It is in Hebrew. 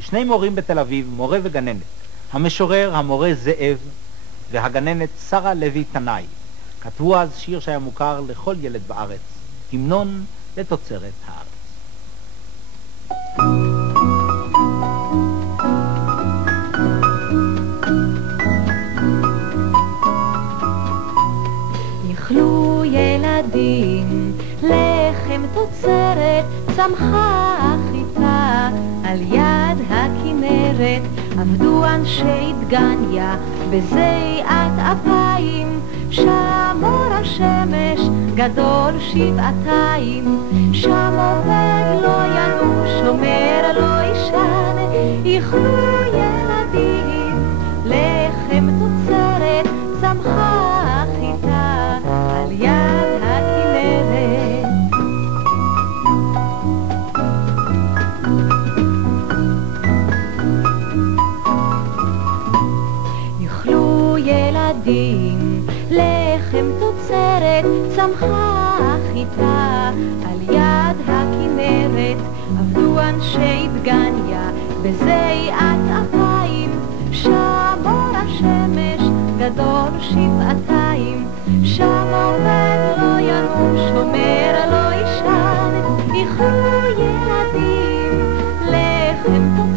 שני מורים בתל אביב, מורה וגננת. המשורר, המורה זאב, והגננת שרה לוי תנאי. כתבו אז שיר שהיה מוכר לכל ילד בארץ, המנון לתוצרת הארץ. יכלו ילדים לחם תוצרת, צמחה החיטה על יד הכנרת, עבדו אנשי דגניה בזיעת אפיים, שמור השמש גדול שבעתיים, שם עובד לא ינום, שומר לא ישן. יכלו ילדים לחם תוצרת, צמחה החיטה על יד הכנרת. יכלו ילדים לחם תוצרת, צמחה החיטה על יד הכנרת, עבדו אנשי דגניה בזיעת אפיים, שמור השמש גדול שבעתיים, שם עובד לא ינום, שומר לא ישן. יכלו ילדים לחם תוצרת,